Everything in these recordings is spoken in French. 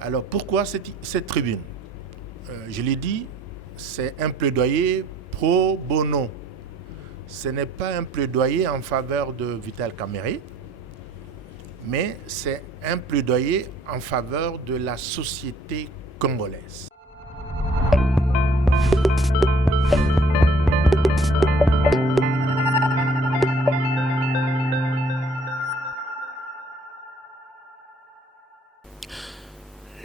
Alors pourquoi cette tribune? Je l'ai dit, c'est un plaidoyer pro bono. Ce n'est pas un plaidoyer en faveur de Vital Kamerhe, mais c'est un plaidoyer en faveur de la société congolaise.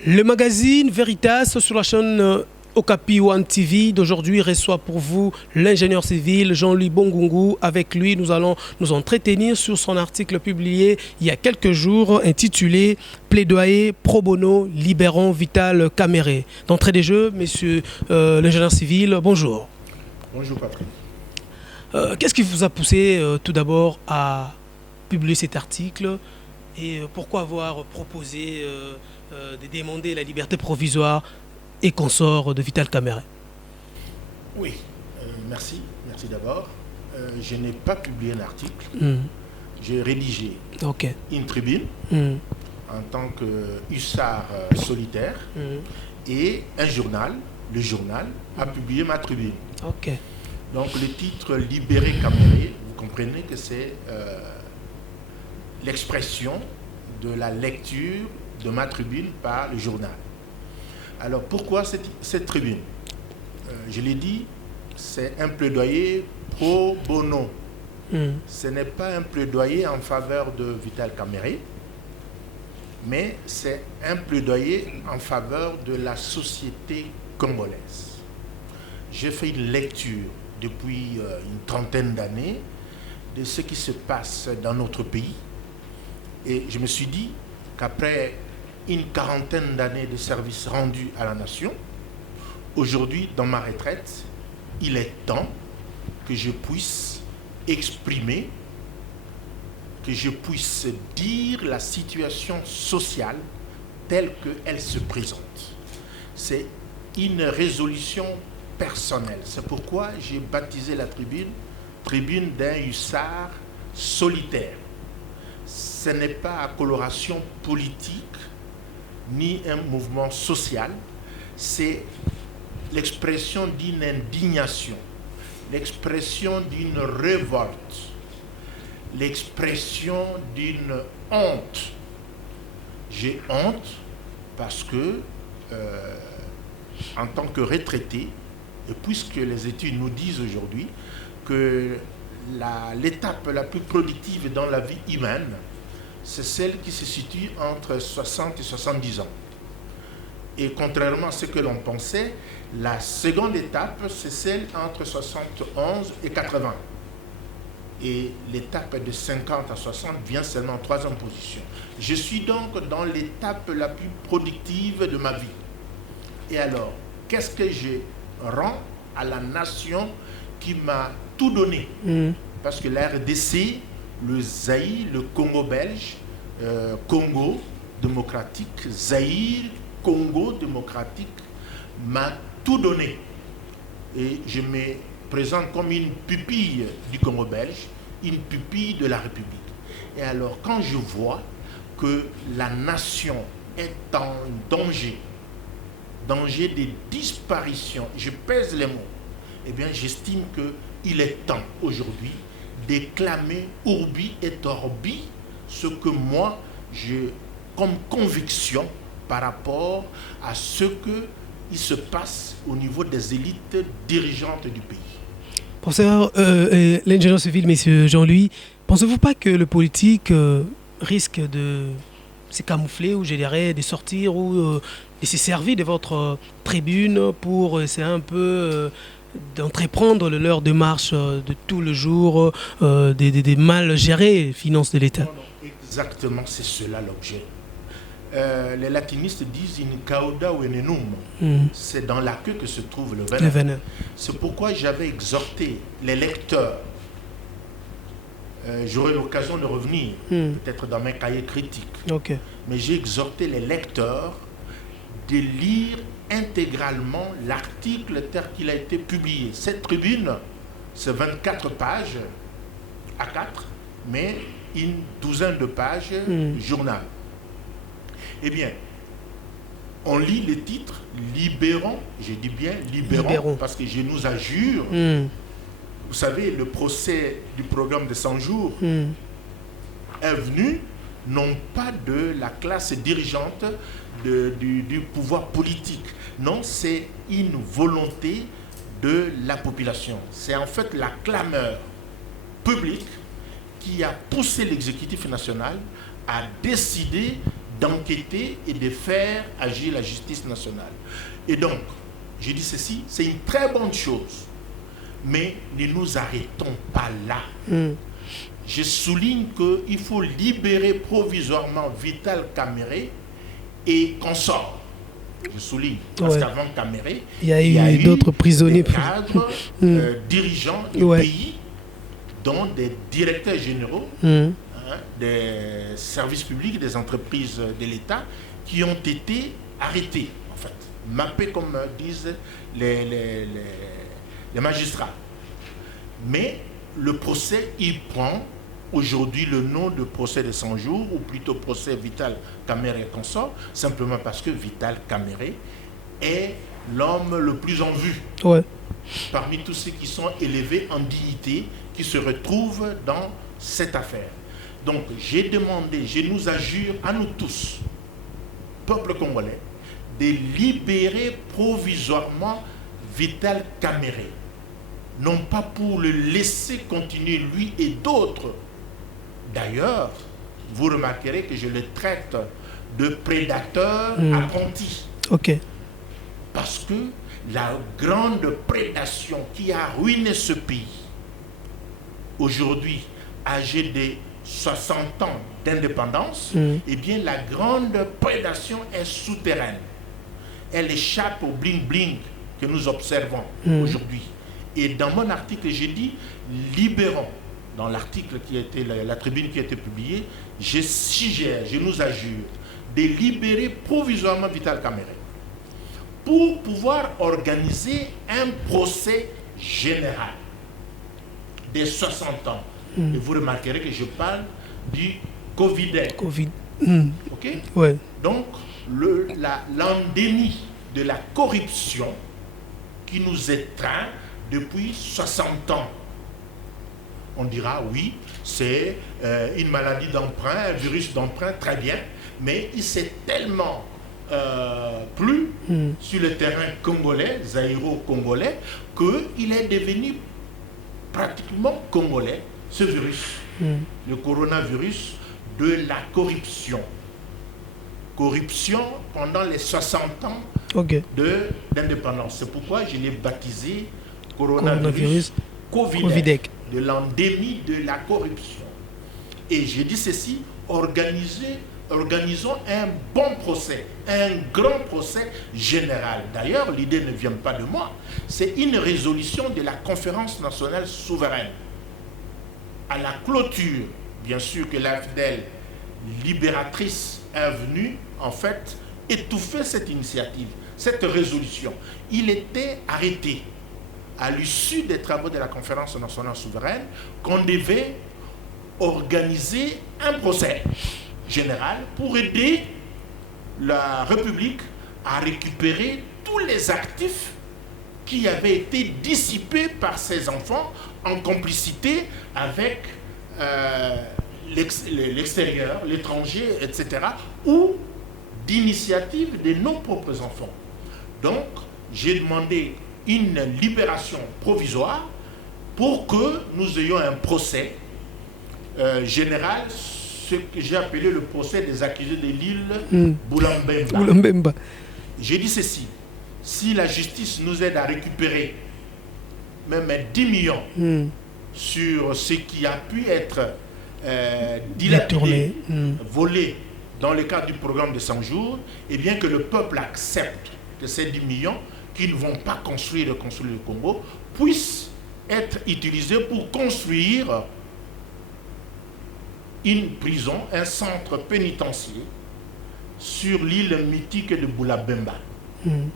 Le magazine Veritas sur la chaîne Okapi One TV d'aujourd'hui reçoit pour vous l'ingénieur civil Jean-Louis Bongungu. Avec lui, nous allons nous entretenir sur son article publié il y a quelques jours intitulé « Plaidoyer pro bono, libérons Vital Kamerhe ». D'entrée des jeux, monsieur l'ingénieur civil, bonjour. Bonjour Patrick. Qu'est-ce qui vous a poussé tout d'abord à publier cet article et pourquoi avoir proposé de demander la liberté provisoire et consort de Vital Kamerhe? Oui, merci d'abord. Je n'ai pas publié un article, j'ai rédigé une tribune en tant que hussard solitaire et un journal, le journal, a publié ma tribune. Donc le titre « Libérer Kamerhe », vous comprenez que c'est l'expression de la lecture de ma tribune par le journal. Alors pourquoi cette tribune? Je l'ai dit, c'est un plaidoyer pro bono. Ce n'est pas un plaidoyer en faveur de Vital Kamerhe, mais c'est un plaidoyer en faveur de la société congolaise. J'ai fait une lecture depuis une trentaine d'années de ce qui se passe dans notre pays et je me suis dit qu'après une quarantaine d'années de service rendu à la nation, aujourd'hui, dans ma retraite, il est temps que je puisse exprimer, que je puisse dire la situation sociale telle qu'elle se présente. C'est une résolution personnelle. C'est pourquoi j'ai baptisé la tribune d'un hussard solitaire. Ce n'est pas à coloration politique ni un mouvement social, c'est l'expression d'une indignation, l'expression d'une révolte, l'expression d'une honte. J'ai honte parce que, en tant que retraité, et puisque les études nous disent aujourd'hui que l'étape la plus productive dans la vie humaine, c'est celle qui se situe entre 60 et 70 ans. Et contrairement à ce que l'on pensait, la seconde étape, c'est celle entre 71 et 80. Et l'étape de 50 à 60 vient seulement en troisième position. Je suis donc dans l'étape la plus productive de ma vie. Et alors, qu'est-ce que je rends à la nation qui m'a tout donné? Parce que la RDC, le Zaïre, le Congo belge, Congo démocratique, Zaïre, Congo démocratique, m'a tout donné. Et je me présente comme une pupille du Congo belge, une pupille de la République. Et alors, quand je vois que la nation est en danger de disparition, je pèse les mots, eh bien, j'estime qu'il est temps aujourd'hui d'éclamer urbi et orbi ce que moi j'ai comme conviction par rapport à ce qui se passe au niveau des élites dirigeantes du pays. Professeur, l'ingénieur civil, monsieur Jean-Louis, pensez-vous pas que le politique risque de se camoufler ou je dirais de sortir ou de se servir de votre tribune pour essayer un peu d'entreprendre leur démarche de tout le jour, des mal gérées finances de l'État? Exactement, c'est cela l'objet. Les latinistes disent in cauda venenum. C'est dans la queue que se trouve le venin. C'est pourquoi j'avais exhorté les lecteurs. J'aurai l'occasion de revenir, peut-être dans mes cahiers critiques. Mais j'ai exhorté les lecteurs de lire intégralement l'article tel qu'il a été publié. Cette tribune, c'est 24 pages à 4, mais une douzaine de pages journal. Eh bien, On lit le titre, libérons, j'ai dit bien libérons, parce que je nous adjure. Vous savez, le procès du programme de 100 jours est venu non pas de la classe dirigeante du pouvoir politique. Non, c'est une volonté de la population. C'est en fait la clameur publique qui a poussé l'exécutif national à décider d'enquêter et de faire agir la justice nationale. Et donc, je dis ceci, c'est une très bonne chose, mais ne nous arrêtons pas là. Je souligne qu'il faut libérer provisoirement Vital Kamerhe et consorts. Je souligne, parce qu'avant Kamerhe, il y a eu d'autres prisonniers, des cadres, dirigeants du pays, dont des directeurs généraux, des services publics, des entreprises de l'État, qui ont été arrêtés, en fait, mappés comme disent les magistrats. Mais le procès, il prend aujourd'hui le nom de procès de 100 jours, ou plutôt procès Vital Kamerhe et consort, simplement parce que Vital Kamerhe est l'homme le plus en vue parmi tous ceux qui sont élevés en dignité, qui se retrouvent dans cette affaire. Donc j'ai demandé, je nous adjure à nous tous, peuple congolais, de libérer provisoirement Vital Kamerhe. Non pas pour le laisser continuer, lui et d'autres. D'ailleurs, vous remarquerez que je le traite de prédateur apprenti. Parce que la grande prédation qui a ruiné ce pays, aujourd'hui, âgé de 60 ans d'indépendance, eh bien la grande prédation est souterraine. Elle échappe au bling-bling que nous observons aujourd'hui. Et dans mon article, j'ai dit, libérons. Dans l'article qui a été, la tribune qui a été publiée, je nous adjure de libérer provisoirement Vital Kamerhe pour pouvoir organiser un procès général des 60 ans. Et vous remarquerez que je parle du Covid. OK? Donc, l'endémie de la corruption qui nous étreint depuis 60 ans. On dira, oui, c'est une maladie d'emprunt, un virus d'emprunt, très bien, mais il s'est tellement plu sur le terrain congolais, zaïro-congolais, qu'il est devenu pratiquement congolais, ce virus, le coronavirus de la corruption. Corruption pendant les 60 ans d'indépendance. C'est pourquoi je l'ai baptisé coronavirus Covid, de l'endémie de la corruption. Et j'ai dit ceci, organisons un bon procès, un grand procès général. D'ailleurs, l'idée ne vient pas de moi, c'est une résolution de la Conférence nationale souveraine. À la clôture, bien sûr que l'AFDEL libératrice est venue, en fait, étouffer cette initiative, cette résolution. Il était arrêté à l'issue des travaux de la Conférence nationale souveraine qu'on devait organiser un procès général pour aider la République à récupérer tous les actifs qui avaient été dissipés par ses enfants en complicité avec l'extérieur, l'étranger, etc., ou d'initiative de nos propres enfants. Donc, j'ai demandé une libération provisoire pour que nous ayons un procès général, ce que j'ai appelé le procès des accusés de l'île Boulambemba. J'ai dit ceci, si la justice nous aide à récupérer même 10 millions sur ce qui a pu être dilapidé, volé dans le cadre du programme de 100 jours, et bien que le peuple accepte que ces 10 millions qui ne vont pas construire et reconstruire le Congo puissent être utilisés pour construire une prison, un centre pénitentiaire sur l'île mythique de Boulambemba,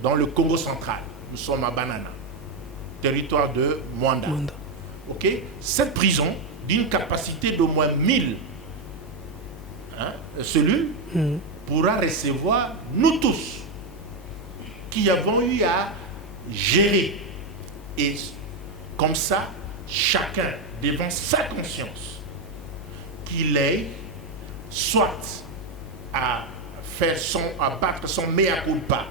dans le Congo central. Nous sommes à Banana, territoire de Mwanda. Okay? Cette prison, d'une capacité d'au moins 1000 cellules, pourra recevoir nous tous, qui avons eu à gérer. Et comme ça, chacun, devant sa conscience, qu'il ait soit à battre son mea culpa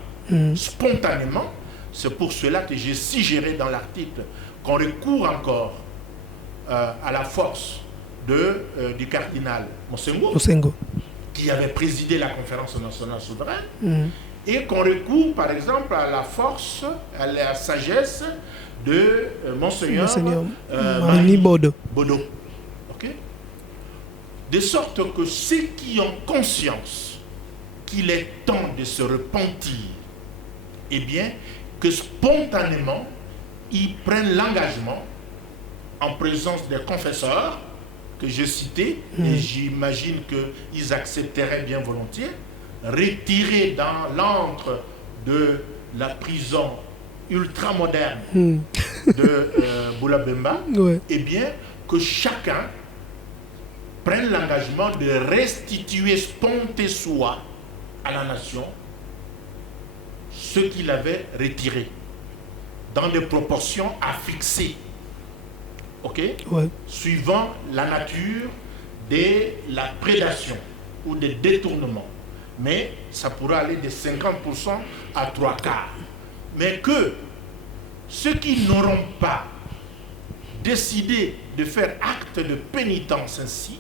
spontanément. C'est pour cela que j'ai suggéré dans l'article qu'on recourt encore à la force du cardinal Mosengo, qui avait présidé la conférence nationale souveraine, et qu'on recourt par exemple à la force, à la sagesse de Monseigneur Marie Bodo. Okay? De sorte que ceux qui ont conscience qu'il est temps de se repentir, eh bien, que spontanément, ils prennent l'engagement, en présence des confesseurs que j'ai cités, et j'imagine qu'ils accepteraient bien volontiers, retirer dans l'antre de la prison ultramoderne de Boulabemba, eh bien, que chacun prenne l'engagement de restituer spontanément à la nation ce qu'il avait retiré, dans des proportions à fixer, suivant la nature de la prédation ou des détournements. Mais ça pourrait aller de 50% à 3/4. Mais que ceux qui n'auront pas décidé de faire acte de pénitence ainsi,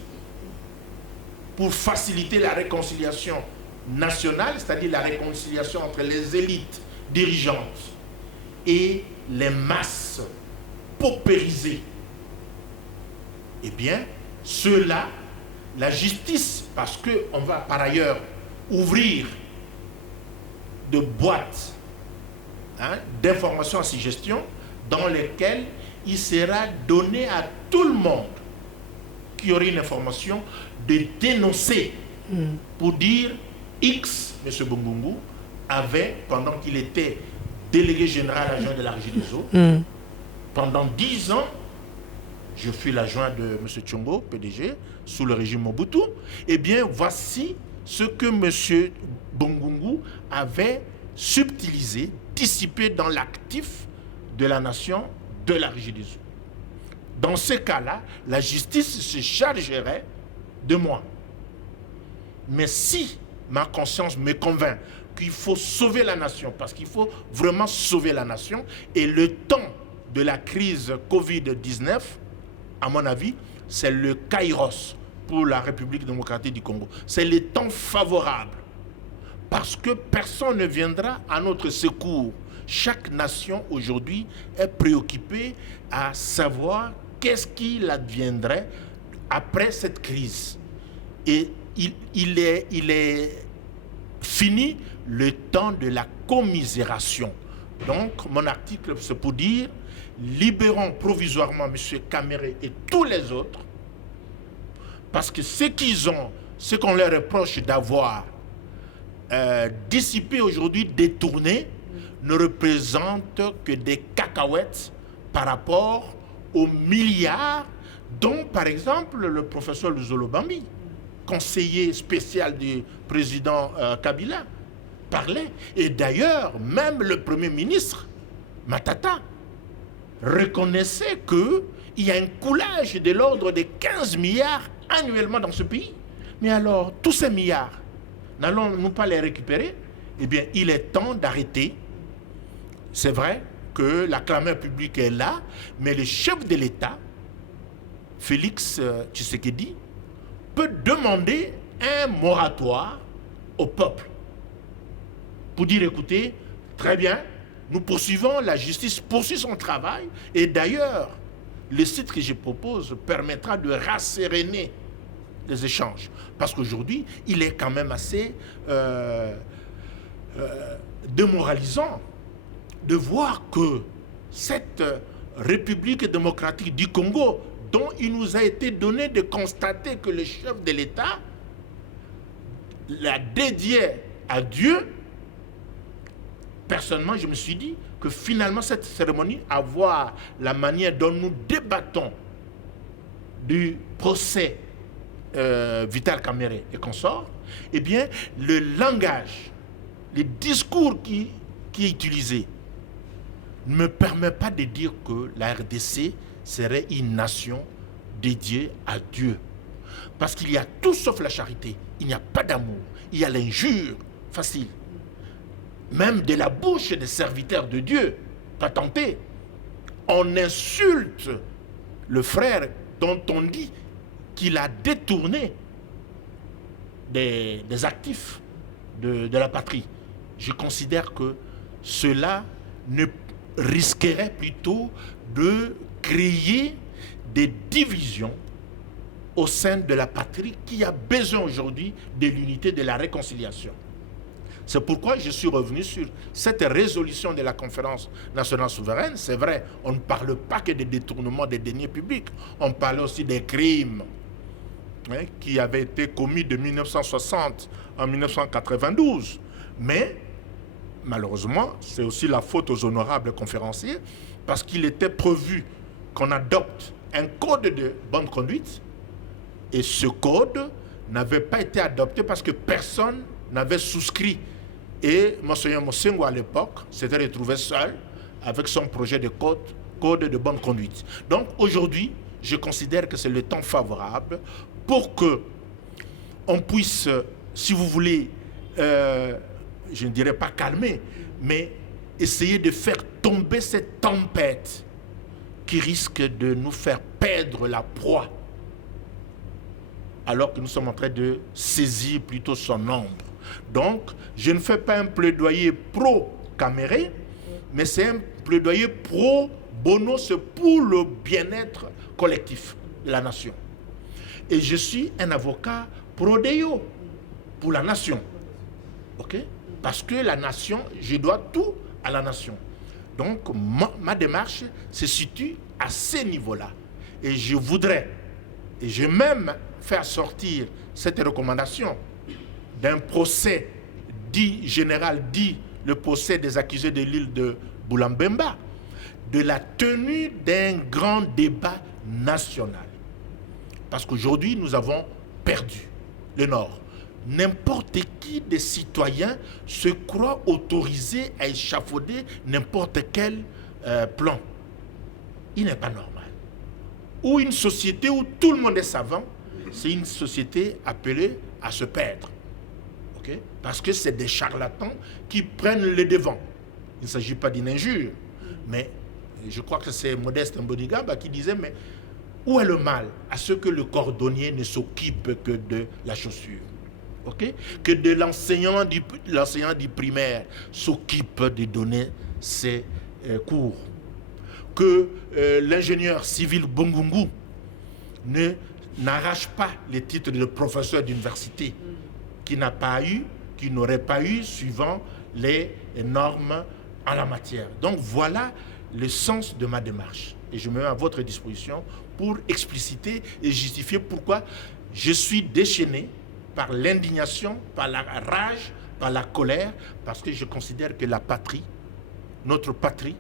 pour faciliter la réconciliation nationale, c'est-à-dire la réconciliation entre les élites dirigeantes et les masses paupérisées, eh bien, ceux-là, la justice, parce qu'on va par ailleurs ouvrir de boîtes d'informations en suggestion dans lesquelles il sera donné à tout le monde qui aurait une information de dénoncer pour dire X, M. Bongungu, avait, pendant qu'il était délégué général adjoint de la Régie des Eaux, pendant 10 ans, je fus l'adjoint de M. Tchongo, PDG, sous le régime Mobutu, eh bien, voici ce que M. Bongungu avait subtilisé, dissipé dans l'actif de la nation de la Régie des Eaux. Dans ce cas-là, la justice se chargerait de moi. Mais si ma conscience me convainc qu'il faut sauver la nation, parce qu'il faut vraiment sauver la nation, et le temps de la crise Covid-19, à mon avis, c'est le kairos pour la République démocratique du Congo. C'est le temps favorable, parce que personne ne viendra à notre secours. Chaque nation aujourd'hui est préoccupée à savoir qu'est-ce qu'il adviendrait après cette crise. Et il est fini le temps de la commisération. Donc, mon article, c'est pour dire, libérons provisoirement M. Kamere et tous les autres, parce que ce qu'on leur reproche d'avoir dissipé aujourd'hui, détourné, ne représente que des cacahuètes par rapport aux milliards dont, par exemple, le professeur Luzolo Bambi, conseiller spécial du président Kabila, parlait. Et d'ailleurs, même le Premier ministre, Matata, reconnaissait qu'il y a un coulage de l'ordre de 15 milliards annuellement dans ce pays. Mais alors, tous ces milliards, n'allons-nous pas les récupérer? Eh bien, il est temps d'arrêter. C'est vrai que la clameur publique est là, mais le chef de l'État, Félix Tshisekedi, peut demander un moratoire au peuple pour dire, écoutez, très bien, nous poursuivons, la justice poursuit son travail, et d'ailleurs, le site que je propose permettra de rasséréner les échanges. Parce qu'aujourd'hui, il est quand même assez démoralisant de voir que cette République démocratique du Congo, dont il nous a été donné de constater que le chef de l'État l'a dédié à Dieu, personnellement, je me suis dit que finalement, cette cérémonie, à voir la manière dont nous débattons du procès Vital Kamerhe et consorts, eh bien, le langage, les discours qui qui est utilisé ne me permet pas de dire que la RDC serait une nation dédiée à Dieu. Parce qu'il y a tout sauf la charité. Il n'y a pas d'amour. Il y a l'injure facile. Même de la bouche des serviteurs de Dieu, pas tenté. On insulte le frère dont on dit qu'il a détourné des actifs de la patrie. Je considère que cela ne risquerait plutôt de créer des divisions au sein de la patrie qui a besoin aujourd'hui de l'unité, de la réconciliation. C'est pourquoi je suis revenu sur cette résolution de la conférence nationale souveraine. C'est vrai, on ne parle pas que des détournements des deniers publics, on parle aussi des crimes qui avaient été commis de 1960 en 1992. Mais malheureusement, c'est aussi la faute aux honorables conférenciers, parce qu'il était prévu qu'on adopte un code de bonne conduite, et ce code n'avait pas été adopté parce que personne n'avait souscrit. Et Monseigneur Mosengo, à l'époque, s'était retrouvé seul avec son projet de code de bonne conduite. Donc aujourd'hui, je considère que c'est le temps favorable pour que on puisse, si vous voulez, je ne dirais pas calmer, mais essayer de faire tomber cette tempête qui risque de nous faire perdre la proie, alors que nous sommes en train de saisir plutôt son ombre. Donc, je ne fais pas un plaidoyer pro-Caméré, mais c'est un plaidoyer pro-Bono, c'est pour le bien-être collectif de la nation. Et je suis un avocat pro-Deo, pour la nation. Ok? Parce que la nation, je dois tout à la nation. Donc, ma démarche se situe à ce niveau-là. Et je voudrais, et je vais même faire sortir cette recommandation d'un procès dit général, dit le procès des accusés de l'île de Boulambemba, de la tenue d'un grand débat national. Parce qu'aujourd'hui, nous avons perdu le Nord. N'importe qui des citoyens se croit autorisé à échafauder n'importe quel plan. Il n'est pas normal. Ou une société où tout le monde est savant, c'est une société appelée à se perdre. Okay? Parce que c'est des charlatans qui prennent le devant. Il ne s'agit pas d'une injure, mais je crois que c'est Modeste Mbonigaba qui disait, mais où est le mal à ce que le cordonnier ne s'occupe que de la chaussure? Okay? Que de l'enseignant du primaire s'occupe de donner ses cours. Que l'ingénieur civil Bongungu n'arrache pas les titres de professeur d'université qui n'aurait pas eu suivant les normes en la matière. Donc voilà le sens de ma démarche. Et je me mets à votre disposition pour expliciter et justifier pourquoi je suis déchaîné par l'indignation, par la rage, par la colère, parce que je considère que la patrie, notre patrie,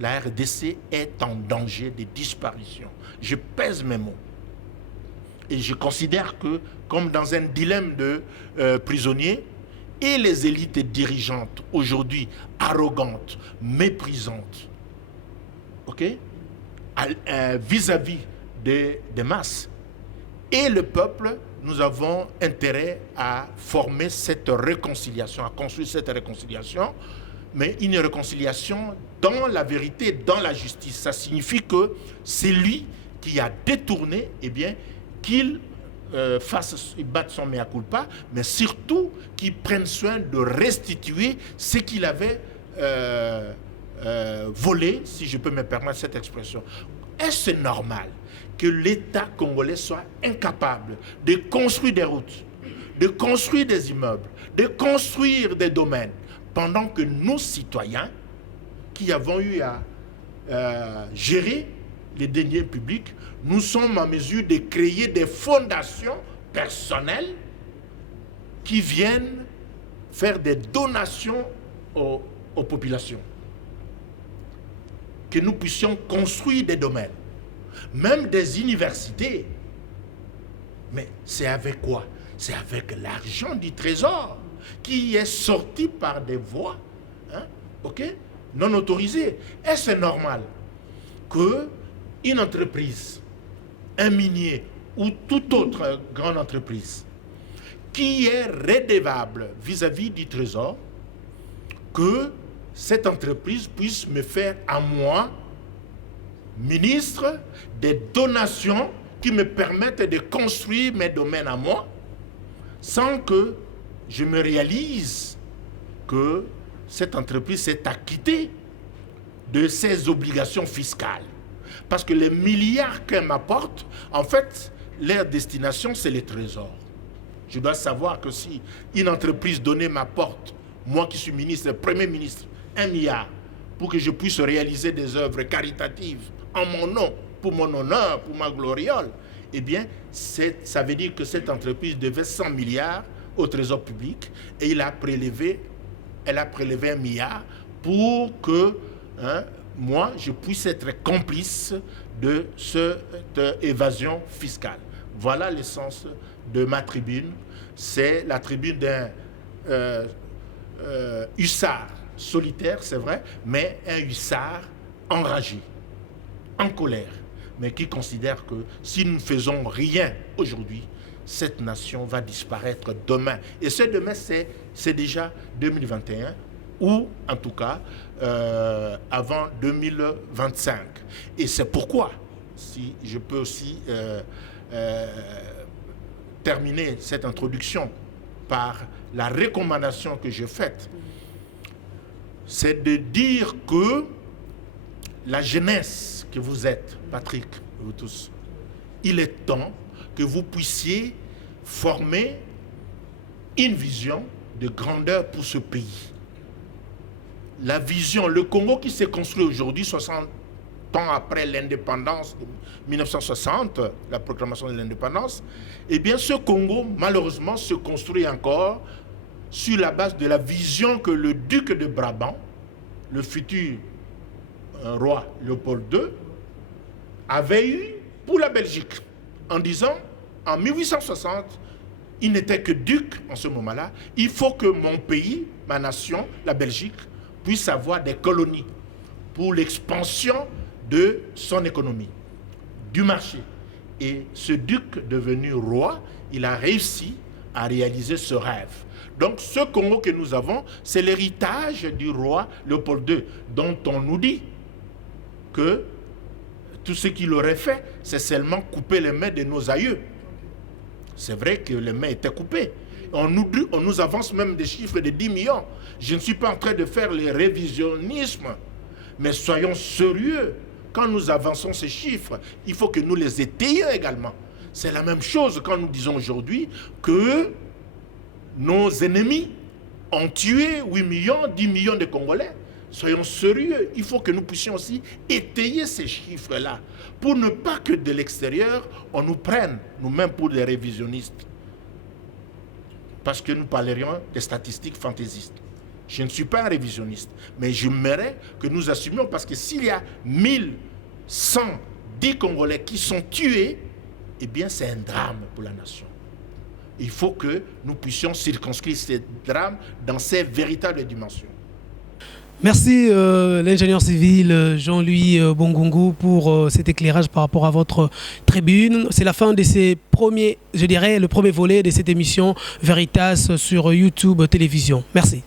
la RDC est en danger de disparition. Je pèse mes mots. Et je considère que, comme dans un dilemme de prisonniers, et les élites dirigeantes, aujourd'hui arrogantes, méprisantes, okay, vis-à-vis des masses, et le peuple, nous avons intérêt à former cette réconciliation, à construire cette réconciliation, mais une réconciliation dans la vérité, dans la justice. Ça signifie que c'est lui qui a détourné, eh bien, qu'il batte son mea culpa, mais surtout qu'il prenne soin de restituer ce qu'il avait volé, si je peux me permettre cette expression. Est-ce normal que l'État congolais soit incapable de construire des routes, de construire des immeubles, de construire des domaines, pendant que nous, citoyens, qui avons eu à gérer les deniers publics, nous sommes en mesure de créer des fondations personnelles qui viennent faire des donations aux populations. Que nous puissions construire des domaines, même des universités. Mais c'est avec quoi? C'est avec l'argent du trésor qui est sorti par des voies ok, non autorisés. Est-ce normal qu'une entreprise, un minier ou toute autre grande entreprise qui est redevable vis-à-vis du Trésor, que cette entreprise puisse me faire à moi, ministre, des donations qui me permettent de construire mes domaines à moi, sans que je me réalise que cette entreprise s'est acquittée de ses obligations fiscales. Parce que les milliards qu'elle m'apporte, en fait, leur destination, c'est les trésors. Je dois savoir que si une entreprise donnée m'apporte, moi qui suis ministre, premier ministre, 1 milliard, pour que je puisse réaliser des œuvres caritatives en mon nom, pour mon honneur, pour ma gloriole, eh bien, ça veut dire que cette entreprise devait 100 milliards au trésor public et elle a prélevé 1 milliard pour que moi, je puisse être complice de cette évasion fiscale. Voilà l'essence de ma tribune. C'est la tribune d'un hussard solitaire, c'est vrai, mais un hussard enragé, en colère, mais qui considère que si nous ne faisons rien aujourd'hui, cette nation va disparaître demain. Et ce demain, c'est déjà 2021, ou en tout cas avant 2025. Et c'est pourquoi, si je peux aussi terminer cette introduction par la recommandation que j'ai faite, c'est de dire que la jeunesse que vous êtes, Patrick, vous tous, il est temps que vous puissiez former une vision de grandeur pour ce pays. La vision, le Congo qui s'est construit aujourd'hui, 60 ans après l'indépendance de 1960, la proclamation de l'indépendance, eh bien ce Congo, malheureusement, se construit encore sur la base de la vision que le duc de Brabant, le futur roi Léopold II, avait eu pour la Belgique, en disant, en 1860, il n'était que duc en ce moment-là, il faut que mon pays, ma nation, la Belgique, puisse avoir des colonies pour l'expansion de son économie, du marché. Et ce duc devenu roi, il a réussi à réaliser ce rêve. Donc ce Congo que nous avons, c'est l'héritage du roi Léopold II, dont on nous dit que tout ce qu'il aurait fait, c'est seulement couper les mains de nos aïeux. C'est vrai que les mains étaient coupées. On nous avance même des chiffres de 10 millions. Je ne suis pas en train de faire le révisionnisme, mais soyons sérieux. Quand nous avançons ces chiffres, il faut que nous les étayions également. C'est la même chose quand nous disons aujourd'hui que nos ennemis ont tué 8 millions, 10 millions de Congolais. Soyons sérieux, il faut que nous puissions aussi étayer ces chiffres-là pour ne pas que de l'extérieur, on nous prenne, nous-mêmes, pour des révisionnistes. Parce que nous parlerions des statistiques fantaisistes. Je ne suis pas un révisionniste, mais j'aimerais que nous assumions, parce que s'il y a 1110 Congolais qui sont tués, eh bien c'est un drame pour la nation. Il faut que nous puissions circonscrire ces drames dans ces véritables dimensions. Merci l'ingénieur civil Jean-Louis Bongungu pour cet éclairage par rapport à votre tribune. C'est la fin de ces premiers, je dirais, le premier volet de cette émission Veritas sur YouTube Télévision. Merci.